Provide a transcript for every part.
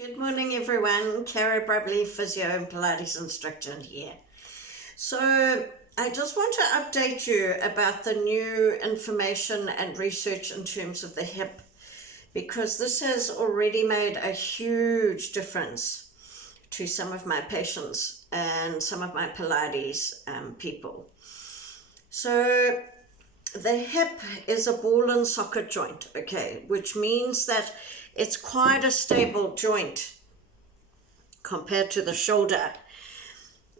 Good morning everyone, Clara Bradley, physio and Pilates instructor here. So I just want to update you about the new information and research in terms of the hip, because this has already made a huge difference to some of my patients and some of my Pilates people. So the hip is a ball and socket joint, okay, which means that it's quite a stable joint compared to the shoulder.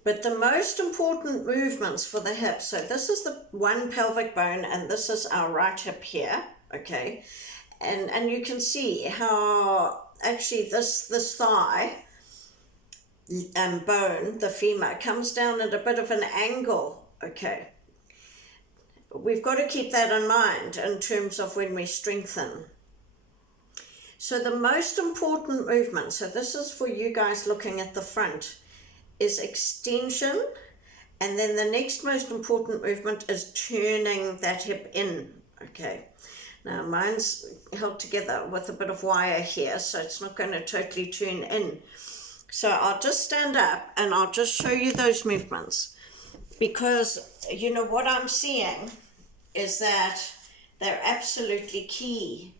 But the most important movements for the hip, so this is the one pelvic bone and this is our right hip here, okay, and you can see how actually this thigh bone, the femur, comes down at a bit of an angle, okay. We've got to keep that in mind in terms of when we strengthen. So the most important movement, so this is for you guys looking at the front, is extension, and then the next most important movement is turning that hip in, okay. Now mine's held together with a bit of wire here, so it's not going to totally turn in. So I'll just stand up and I'll just show you those movements, because you know what I'm seeing is that they're absolutely key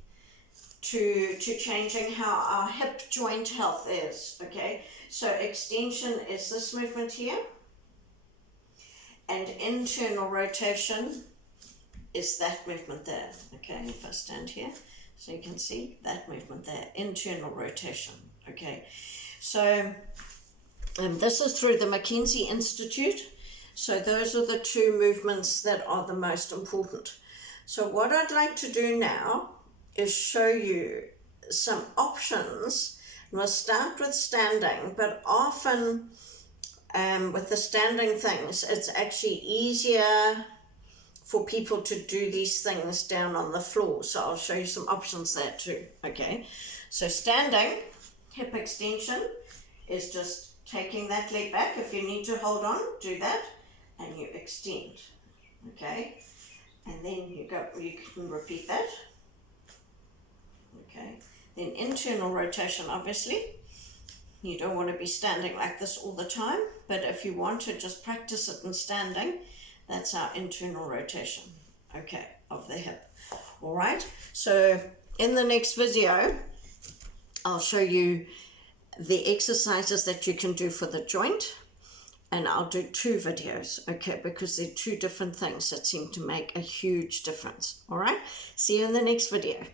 to changing how our hip joint health is, okay? So extension is this movement here, and internal rotation is that movement there, okay? If I stand here, so you can see that movement there, internal rotation, okay? So this is through the McKenzie Institute. So those are the two movements that are the most important. So what I'd like to do now is show you some options. And we'll start with standing, but often with the standing things, it's actually easier for people to do these things down on the floor. So I'll show you some options there too, okay? So standing, hip extension is just taking that leg back. If you need to hold on, do that, and you extend, okay? And then you can repeat that. Okay, then internal rotation, obviously. You don't want to be standing like this all the time, but if you want to just practice it in standing, that's our internal rotation, okay, of the hip. All right, so in the next video, I'll show you the exercises that you can do for the joint, and I'll do 2 videos, okay, because they're 2 different things that seem to make a huge difference. All right, see you in the next video.